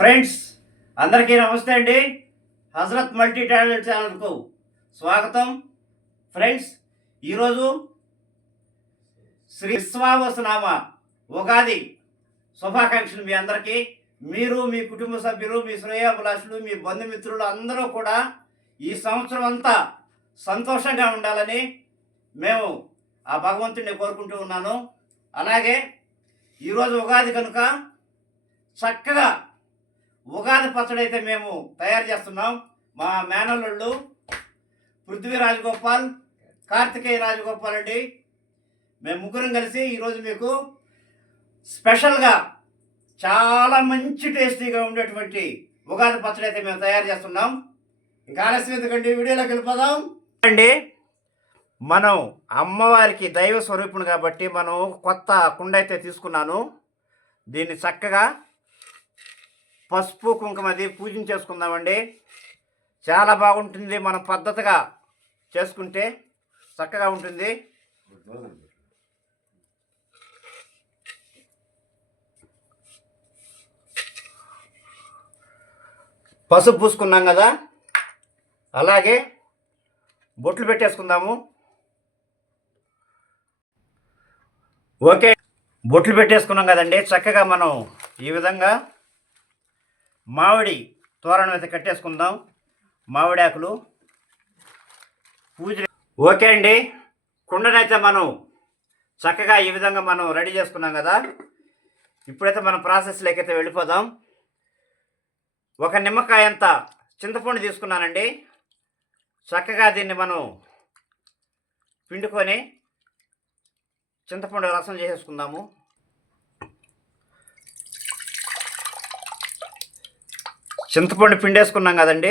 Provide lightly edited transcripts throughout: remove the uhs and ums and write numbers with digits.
Friends అందరికీ నమస్తే అండి. హజరత్ మల్టీ టాలెంట్ ఛానల్కు స్వాగతం. ఫ్రెండ్స్ ఈరోజు శ్రీ విశ్వావసునామ ఉగాది శుభాకాంక్షలు మీ అందరికీ. మీరు, మీ కుటుంబ సభ్యులు, మీ శ్రేయోభిలాషులు, మీ బంధుమిత్రులు అందరూ కూడా ఈ సంవత్సరం అంతా సంతోషంగా ఉండాలని మేము ఆ భగవంతుడిని కోరుకుంటూ ఉన్నాను. అలాగే ఈరోజు ఉగాది కనుక చక్కగా ఉగాది పచ్చడి అయితే మేము తయారు చేస్తున్నాం. మా మేనల్లుళ్ళు పృథ్వీ రాజగోపాల్, కార్తికేయ రాజగోపాల్ అండి, మేము ముగ్గురం కలిసి ఈరోజు మీకు స్పెషల్గా చాలా మంచి టేస్టీగా ఉండేటువంటి ఉగాది పచ్చడి అయితే మేము తయారు చేస్తున్నాం. ఇంకా ఆలస్యం ఎందుకండి, వీడియోలోకి వెళ్ళిపోదాం అండి. మనం అమ్మవారికి దైవ స్వరూపుని కాబట్టి మనం కొత్త కుండ అయితే తీసుకున్నాను. దీన్ని చక్కగా పసుపు కుంకుమది పూజించేసుకుందామండి. చాలా బాగుంటుంది. మనం పద్ధతిగా చేసుకుంటే చక్కగా ఉంటుంది. పసుపు పూసుకున్నాం కదా, అలాగే బొట్లు పెట్టేసుకుందాము. ఓకే, బొట్లు పెట్టేసుకున్నాం కదండి. చక్కగా మనం ఈ విధంగా మామిడి తోరణం అయితే కట్టేసుకుందాం. మామిడి ఆకులు పూజ. ఓకే అండి, కుండనైతే మనం చక్కగా ఈ విధంగా మనం రెడీ చేసుకున్నాం కదా. ఇప్పుడైతే మనం ప్రాసెస్లోకి అయితే వెళ్ళిపోదాం. ఒక నిమ్మకాయ అంత చింతపండు తీసుకున్నానండి. చక్కగా దీన్ని మనం పిండుకొని చింతపండు రసం చేసేసుకుందాము. చింతపండు పిండేసుకున్నాం కదండి.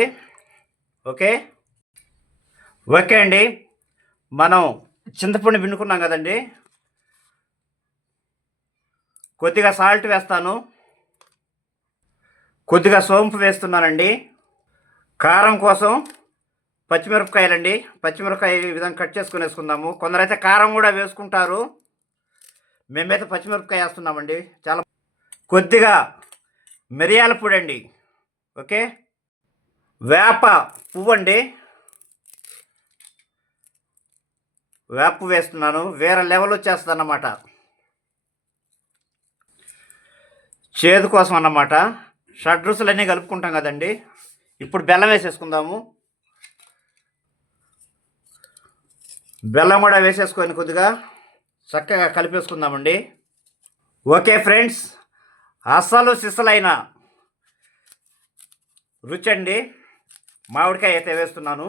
ఓకే అండి, మనం చింతపండు పిండుకున్నాం కదండి. కొద్దిగా సాల్ట్ వేస్తాను, కొద్దిగా సోంపు వేస్తున్నానండి. కారం కోసం పచ్చిమిరపకాయలండి. పచ్చిమిరపకాయ ఈ విధంగా కట్ చేసుకుని వేసుకుందాము. కొందరైతే కారం కూడా వేసుకుంటారు, మేమైతే పచ్చిమిరపకాయ వేస్తున్నామండి. చాలా కొద్దిగా మిరియాల పొడి అండి. ఓకే, వేప పువ్వు అండి, వేప పువ్వు వేస్తున్నాను. వేరే లెవెల్ వచ్చేస్తుంది అన్నమాట, చేదు కోసం అన్నమాట. షడ్రుసులన్నీ కలుపుకుంటాం కదండి. ఇప్పుడు బెల్లం వేసేసుకుందాము. బెల్లం కూడా వేసేసుకొని కొద్దిగా చక్కగా కలిపేసుకుందామండి. ఓకే ఫ్రెండ్స్, అసలు సిసలైన రుచి అండి. మామిడికాయ అయితే వేస్తున్నాను.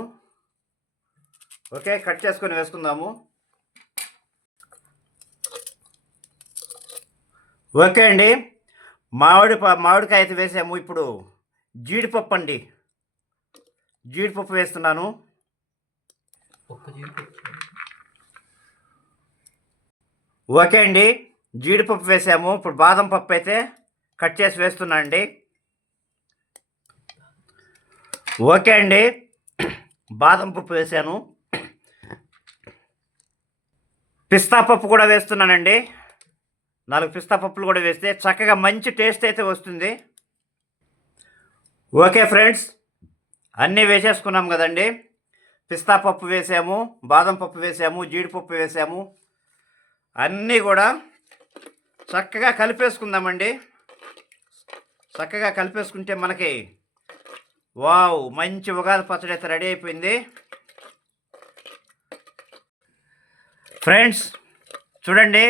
ఓకే, కట్ చేసుకొని వేసుకుందాము. ఓకే అండి, మామిడికాయ అయితే వేసాము. ఇప్పుడు జీడిపప్పు అండి, జీడిపప్పు వేస్తున్నాను. ఓకే అండి, జీడిపప్పు వేసాము. ఇప్పుడు బాదం పప్పు అయితే కట్ చేసి వేస్తున్నా అండి. ఓకే అండి, బాదం పప్పు వేసాను. పిస్తా పప్పు కూడా వేస్తున్నానండి. 4 పిస్తా పప్పులు కూడా వేస్తే చక్కగా మంచి టేస్ట్ అయితే వస్తుంది. ఓకే ఫ్రెండ్స్, అన్నీ వేసేసుకున్నాం కదండి. పిస్తా పప్పు వేసాము, బాదం పప్పు వేసాము, జీడిపప్పు వేసాము. అన్నీ కూడా చక్కగా కలిపేసుకుందామండి. చక్కగా కలిపేసుకుంటే మనకి వావ్ మంచి ఉగాది పచ్చడి అయితే రెడీ అయిపోయింది. ఫ్రెండ్స్ చూడండి,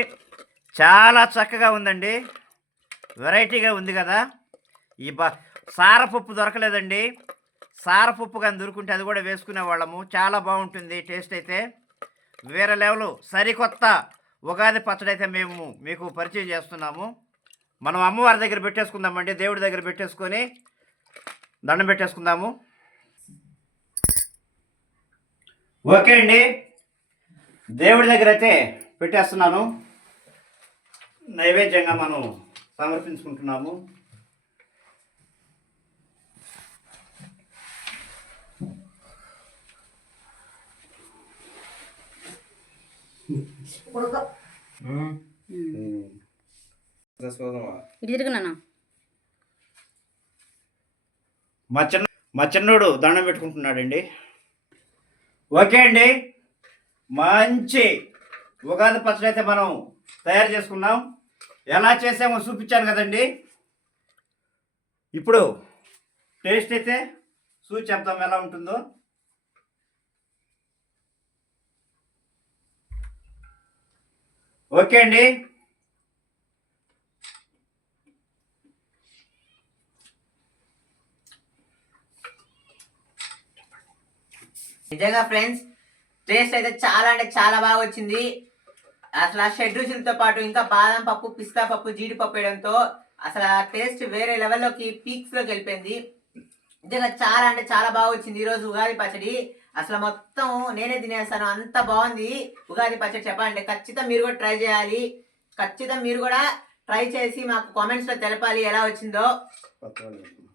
చాలా చక్కగా ఉందండి. వెరైటీగా ఉంది కదా. ఈ సారపప్పు దొరకలేదండి. సారపప్పు కానీ దొరుకుంటే అది కూడా వేసుకునే వాళ్ళము. చాలా బాగుంటుంది టేస్ట్ అయితే వేరే లెవెల్. సరికొత్త ఉగాది పచ్చడి అయితే మేము మీకు పరిచయం చేస్తున్నాము. మనం అమ్మవారి దగ్గర పెట్టేసుకుందామండి. దేవుడి దగ్గర పెట్టేసుకొని దండం పెట్టేసుకుందాము. ఓకే అండి, దేవుడి దగ్గర అయితే పెట్టేస్తున్నాను. నైవేద్యంగా మనం సమర్పించుకుంటున్నాము. ఇటు తిరుగునా మా చిన్న మా చిన్నోడు దండం పెట్టుకుంటున్నాడండి. ఓకే అండి, మంచి ఉగాది పచ్చడి అయితే మనం తయారు చేసుకున్నాం. ఎలా చేసామో చూపించాను కదండి. ఇప్పుడు టేస్ట్ అయితే చూసి చెప్తాం ఎలా ఉంటుందో. ఓకే అండి, నిజంగా ఫ్రెండ్స్ టేస్ట్ అయితే చాలా అంటే చాలా బాగా వచ్చింది. అసలు ఆ షెడ్ రుచులతో పాటు ఇంకా బాదం పప్పు, పిస్తా పప్పు, జీడిపప్పు వేయడంతో అసలు ఆ టేస్ట్ వేరే లెవెల్లోకి పీక్స్ లోకి వెళ్ళిపోయింది. నిజంగా చాలా అంటే చాలా బాగా వచ్చింది ఈరోజు ఉగాది పచ్చడి. అసలు మొత్తం నేనే తినేస్తాను, అంత బాగుంది ఉగాది పచ్చడి. చెప్పాలంటే ఖచ్చితంగా మీరు కూడా ట్రై చేయాలి. ఖచ్చితంగా మీరు కూడా ట్రై చేసి మాకు కామెంట్స్ లో తెలపాలి ఎలా వచ్చిందో.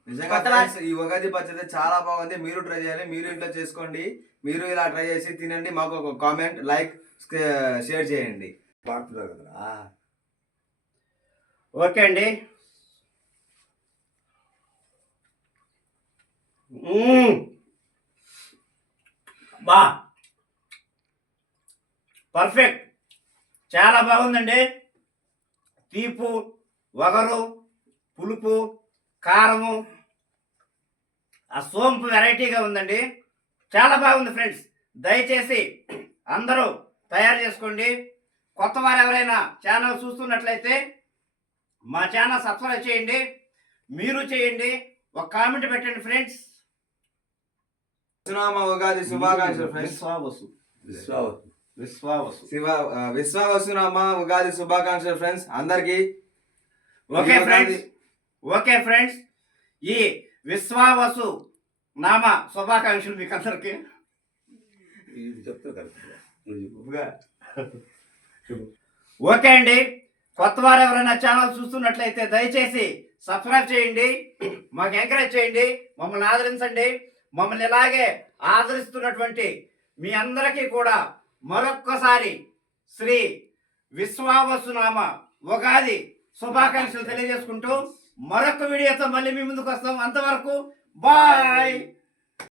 నిజంగా ఫ్రెండ్స్, ఈ ఉగాది పచ్చడి చాలా బాగుంది. మీరు ట్రై చేయాలి, మీరు ఇంట్లో చేసుకోండి. మీరు ఇలా ట్రై చేసి తినండి, మాకు ఒక కామెంట్, లైక్, షేర్ చేయండి. ఓకే అండి. బా పర్ఫెక్ట్, చాలా బాగుందండి. తీపు, వగరు, పులుపు, కారము, ఆ సోంపు వెరైటీగా ఉందండి. చాలా బాగుంది ఫ్రెండ్స్. దయచేసి అందరూ తయారు చేసుకోండి. కొత్త వారు ఎవరైనా ఛానల్ చూస్తున్నట్లయితే మా ఛానల్ సబ్స్క్రైబ్ చేయండి. మీరు చేయండి, ఒక కామెంట్ పెట్టండి ఫ్రెండ్స్. ఉగాది శుభాకాంక్షలు ఫ్రెండ్స్. విశ్వావసునామ ఉగాది శుభాకాంక్షలు ఫ్రెండ్స్ అందరికి. ఓకే ఫ్రెండ్స్, ఈ విశ్వావసు నామ శుభాకాంక్షలు మీకు అందరికి. ఓకే అండి, కొత్త వారు ఎవరైనా ఛానల్ చూస్తున్నట్లయితే దయచేసి సబ్స్క్రైబ్ చేయండి, మాకు ఎంకరేజ్ చేయండి, మమ్మల్ని ఆదరించండి. మమ్మల్ని ఇలాగే ఆదరిస్తున్నటువంటి మీ అందరికీ కూడా మరొక్కసారి శ్రీ విశ్వావసునామ ఉగాది శుభాకాంక్షలు తెలియజేసుకుంటూ మరొక వీడియోతో మళ్ళీ మీ ముందుకు వస్తాం. అంతవరకు బాయ్.